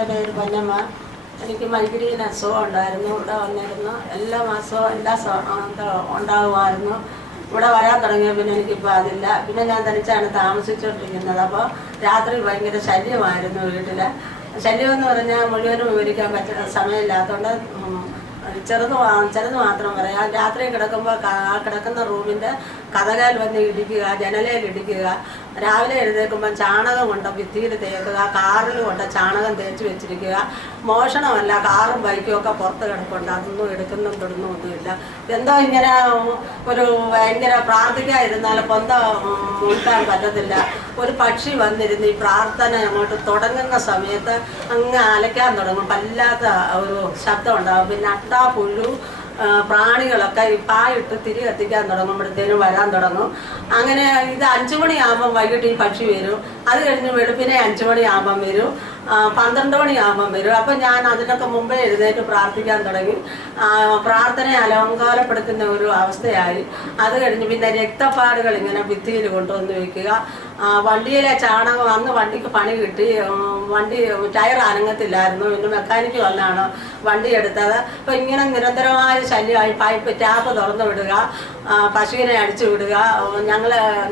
എൻ്റെ പേര് പൊന്നമ്മ. എനിക്ക് മൈഗ്രീൻ അസുഖം ഉണ്ടായിരുന്നു. ഇവിടെ വന്നിരുന്നു. എല്ലാ മാസവും ഉണ്ടാകുമായിരുന്നു. ഇവിടെ വരാൻ തുടങ്ങിയ പിന്നെ എനിക്കിപ്പോൾ അതില്ല. പിന്നെ ഞാൻ തനിച്ചാണ് താമസിച്ചുകൊണ്ടിരിക്കുന്നത്. അപ്പോൾ രാത്രി ഭയങ്കര ശല്യമായിരുന്നു വീട്ടിൽ. ശല്യമെന്ന് പറഞ്ഞാൽ മുഴുവനും വിവരിക്കാൻ പറ്റുന്ന സമയമില്ലാത്തതുകൊണ്ട് ചെറുത് മാത്രം പറയാം. രാത്രി കിടക്കുമ്പോൾ കിടക്കുന്ന റൂമിൻ്റെ കതകാൽ വന്ന് ഇടിക്കുക, ജനലയിൽ ഇടിക്കുക. രാവിലെ എഴുന്നേൽക്കുമ്പോൾ ചാണകം കൊണ്ട് ഭിത്തിയിൽ തേക്കുക, കാറിൽ കൊണ്ട് ചാണകം തേച്ച് വെച്ചിരിക്കുക. മോഷണമല്ല, കാറും ബൈക്കും ഒക്കെ പുറത്ത് കിടപ്പുണ്ട്. അതൊന്നും എടുക്കുന്നതും തൊടുന്നൊന്നുമില്ല. എന്തോ ഇങ്ങനെ ഒരു ഭയങ്കര പ്രാർത്ഥിക്കാതിരുന്നാൽ പൊന്ത മുട്ടാൻ പറ്റത്തില്ല. ഒരു പക്ഷി വന്നിരുന്ന് ഈ പ്രാർത്ഥന അങ്ങോട്ട് തുടങ്ങുന്ന സമയത്ത് അങ്ങ് അലയ്ക്കാൻ തുടങ്ങും. വല്ലാത്ത ഒരു ശബ്ദം ഉണ്ടാകും. പിന്നെ അട്ടാ പുഴു പ്രാണികളൊക്കെ ഈ പായിട്ട് തിരി കത്തിക്കാൻ തുടങ്ങുമ്പോഴത്തേനും വരാൻ തുടങ്ങും. അങ്ങനെ ഇത് 5 മണിയാകുമ്പം വൈകിട്ട് ഈ പക്ഷി വരും. അത് കഴിഞ്ഞ് വെളുപ്പിനെ 5 മണിയാകുമ്പം വരും, 12 മണിയാകുമ്പം വരും. അപ്പം ഞാൻ അതിനൊക്കെ മുമ്പേ എഴുന്നേറ്റ് പ്രാർത്ഥിക്കാൻ തുടങ്ങി. പ്രാർത്ഥനയെ അലങ്കാരപ്പെടുത്തുന്ന ഒരു അവസ്ഥയായി. അത് കഴിഞ്ഞ് പിന്നെ രക്തപ്പാടുകൾ ഇങ്ങനെ ഭിത്തിയിൽ കൊണ്ടുവന്ന് വയ്ക്കുക. വണ്ടിയിലെ ചാണകം, അന്ന് വണ്ടിക്ക് പണി കിട്ടി. വണ്ടി ടയർ അനങ്ങത്തില്ലായിരുന്നു. പിന്നെ മെക്കാനിക്ക് വന്നാണ് വണ്ടി എടുത്തത്. അപ്പോൾ ഇങ്ങനെ നിരന്തരമായ ശല്യമായി. പൈപ്പ് ടാപ്പ് തുറന്നു വിടുക, പശുവിനെ അടിച്ചു വിടുക.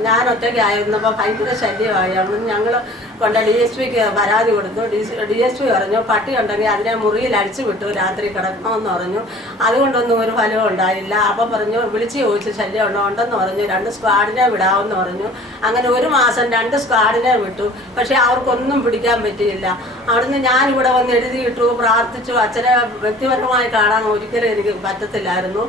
ഞാൻ ഒറ്റയ്ക്കായിരുന്നപ്പോൾ ഭയങ്കര ശല്യമായി. അന്ന് ഞങ്ങൾ കൊണ്ട് DSPക്ക് പരാതി കൊടുത്തു. DSP പറഞ്ഞു പട്ടി ഉണ്ടെങ്കിൽ അതിനെ മുറിയിൽ അടിച്ചു വിട്ടു, രാത്രി കിടക്കണമെന്ന് പറഞ്ഞു. അതുകൊണ്ടൊന്നും ഒരു ഫലവും ഉണ്ടായില്ല. അപ്പോൾ പറഞ്ഞു വിളിച്ച് ചോദിച്ചു ശല്യം ഉണ്ടെന്ന് പറഞ്ഞു. 2 സ്ക്വാഡിനെ വിടാമെന്ന് പറഞ്ഞു. അങ്ങനെ 1 മാസം 2 സ്ക്വാഡിനെ വിട്ടു. പക്ഷേ അവർക്കൊന്നും പിടിക്കാൻ പറ്റിയില്ല. അവിടുന്ന് ഞാനിവിടെ വന്ന് എഴുതിയിട്ടു, പ്രാർത്ഥിച്ചു. അച്ഛനെ വ്യക്തിപരമായി കാണാൻ ഒരിക്കലും എനിക്ക് പറ്റത്തില്ലായിരുന്നു.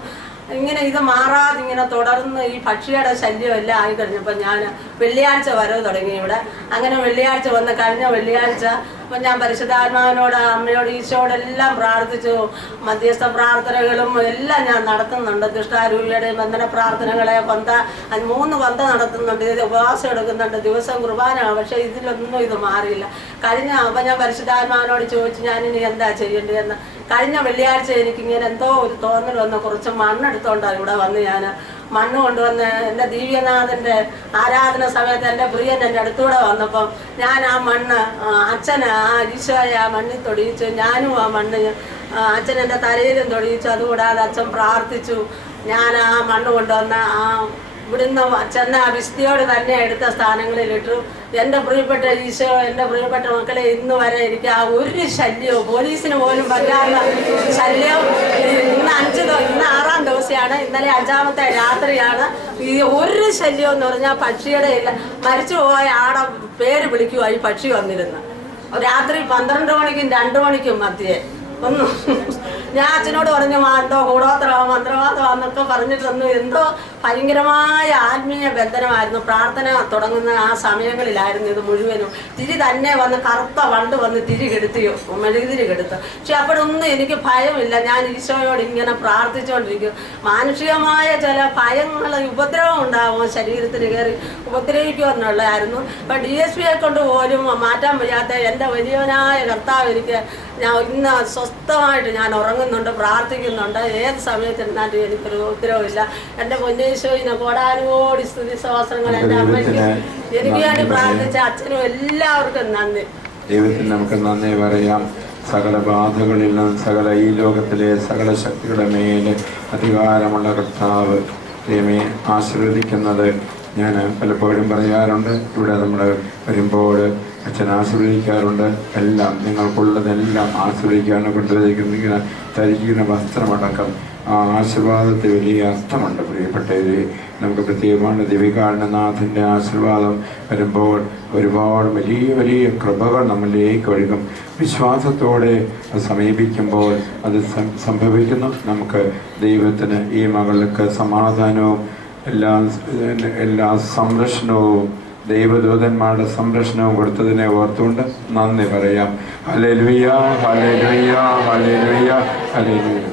ഇങ്ങനെ ഇത് മാറാതെ ഇങ്ങനെ തുടർന്ന് ഈ പക്ഷിയുടെ ശല്യം എല്ലാം ആയി കഴിഞ്ഞപ്പോൾ ഞാൻ വെള്ളിയാഴ്ച വരവ് തുടങ്ങി ഇവിടെ. അങ്ങനെ വെള്ളിയാഴ്ച വന്ന് കഴിഞ്ഞ വെള്ളിയാഴ്ച അപ്പം ഞാൻ പരിശുദ്ധാത്മാവിനോട്, അമ്മയോട്, ഈശോടെല്ലാം പ്രാർത്ഥിച്ചു. മധ്യസ്ഥ പ്രാർത്ഥനകളും എല്ലാം ഞാൻ നടത്തുന്നുണ്ട്. ദുഷ്ടാരൂപിയുടെ ബന്ധന പ്രാർത്ഥനകളെ 3 കൊന്ത നടത്തുന്നുണ്ട്. ഇത് ഉപവാസം എടുക്കുന്നുണ്ട്, ദിവസം കുർബാന. പക്ഷേ ഇതിലൊന്നും ഇത് മാറിയില്ല. അപ്പം ഞാൻ പരിശുദ്ധാത്മാവിനോട് ചോദിച്ചു ഞാനിനി എന്താ ചെയ്യേണ്ടതെന്ന്. കഴിഞ്ഞ വെള്ളിയാഴ്ച എനിക്കിങ്ങനെ എന്തോ ഒരു തോന്നൽ വന്ന് കുറച്ച് മണ്ണെടുത്തോണ്ടാണ് ഇവിടെ വന്ന് ഞാൻ മണ്ണ് കൊണ്ടുവന്ന് എൻ്റെ ദിവ്യനാഥൻ്റെ ആരാധന സമയത്ത് എൻ്റെ പ്രിയൻ എൻ്റെ അടുത്തൂടെ വന്നപ്പം ഞാൻ ആ മണ്ണ് അച്ഛന് ഈശോയെ ആ മണ്ണിൽ തൊടിയിച്ചു. ഞാനും ആ മണ്ണ് അച്ഛൻ എൻ്റെ തലയിലും തൊടിയിച്ചു. അതുകൂടാതെ അച്ഛൻ പ്രാർത്ഥിച്ചു. ഞാൻ ആ മണ്ണ് കൊണ്ടുവന്ന് ഇവിടുന്ന് ചെന്ന ആ വിശുദ്ധിയോട് തന്നെ എടുത്ത സ്ഥാനങ്ങളിലിട്ടു. എൻ്റെ പ്രിയപ്പെട്ട ഈശോ, എൻ്റെ പ്രിയപ്പെട്ട മക്കളെ, ഇന്ന് വരെ എനിക്ക് ആ ഒരു ശല്യവും പോലീസിന് പോലും പറ്റാത്ത ശല്യം. ഇന്ന് 6-ാം ദിവസമാണ്. ഇന്നലെ 5-ാമത്തെ രാത്രിയാണ്. ഈ ഒരു ശല്യം എന്ന് പറഞ്ഞാൽ പക്ഷിയുടെ ഇല്ല. മരിച്ചുപോയ ആടെ പേര് വിളിക്കുക ഈ പക്ഷി വന്നിരുന്നു. രാത്രി 12 മണിക്കും 2 മണിക്കും മധ്യേ ഒന്നും ഞാൻ അച്ഛനോട് പറഞ്ഞു എന്തോ കൂടോത്രമോ മന്ത്രവാദമാണെന്നൊക്കെ പറഞ്ഞിട്ടൊന്നും എന്തോ ഭയങ്കരമായ ആത്മീയ ബന്ധനമായിരുന്നു. പ്രാർത്ഥന തുടങ്ങുന്ന ആ സമയങ്ങളിലായിരുന്നു ഇത് മുഴുവനും. തിരി തന്നെ വന്ന് കറുത്ത വണ്ട് വന്ന് തിരി കെടുത്തിയോ, മെഴുകുതിരി കെടുത്തു. പക്ഷെ അപ്പോഴൊന്നും എനിക്ക് ഭയമില്ല. ഞാൻ ഈശോയോട് ഇങ്ങനെ പ്രാർത്ഥിച്ചുകൊണ്ടിരിക്കും. മാനുഷികമായ ചില ഭയങ്ങൾ, ഉപദ്രവം ഉണ്ടാവും, ശരീരത്തിന് കയറി ഉപദ്രവിക്കുമെന്നുള്ളതായിരുന്നു. അപ്പം DSPയെ കൊണ്ട് പോലും മാറ്റാൻ വയ്യാത്ത എൻ്റെ വലിയവനായ കർത്താവ് എനിക്ക്, ഞാൻ ഇന്ന് സ്വസ്ഥമായിട്ട് ഞാൻ ഉറങ്ങുന്നുണ്ട്, പ്രാർത്ഥിക്കുന്നുണ്ട്. ഏത് സമയത്തിരുന്നാലും എനിക്കൊരു ഉപദ്രവമില്ല. എൻ്റെ പൊന്നീശോയിനെ കോടാനുകോടി സ്തുതി സഹസ്രങ്ങൾ എൻ്റെ അമ്മയ്ക്ക് എനിക്ക് വേണ്ടി പ്രാർത്ഥിച്ച അച്ഛനും എല്ലാവർക്കും നന്ദി. ദൈവത്തിന് നമുക്ക് നന്ദി പറയാം. സകല ബാധകളിൽ നിന്നും, സകല ഈ ലോകത്തിലെ സകല ശക്തികളുടെ മേലെ അധികാരമുള്ള കർത്താവ് ദൈവമേ ആശീർവദിക്കുന്നത് ഞാൻ പലപ്പോഴും പറയാറുണ്ട്. ഇവിടെ നമ്മൾ വരുമ്പോൾ അച്ഛൻ ആശീർവദിക്കാറുണ്ട്. എല്ലാം നിങ്ങൾക്കുള്ളതെല്ലാം ആശീർവദിക്കാണ് ധരിക്കുന്ന വസ്ത്രമടക്കം ആ ആശീർവാദത്തിൽ വലിയ അർത്ഥമുണ്ട്. പ്രിയപ്പെട്ടവരെ, നമുക്ക് പ്രത്യേകമാണ് ദിവികാരണനാഥൻ്റെ ആശീർവാദം വരുമ്പോൾ ഒരുപാട് വലിയ വലിയ കൃപകൾ നമ്മളിലേക്ക് ഒഴുകും. വിശ്വാസത്തോടെ അത് സമീപിക്കുമ്പോൾ അത് സംഭവിക്കുന്നു. നമുക്ക് ദൈവത്തിന് ഈ മകൾക്ക് സമാധാനവും എല്ലാ സംരക്ഷണവും ദൈവദൂതന്മാരുടെ സംരക്ഷണവും കൊടുത്തതിനെ ഓർത്തുകൊണ്ട് നന്ദി പറയാം. Hallelujah, hallelujah, hallelujah, hallelujah.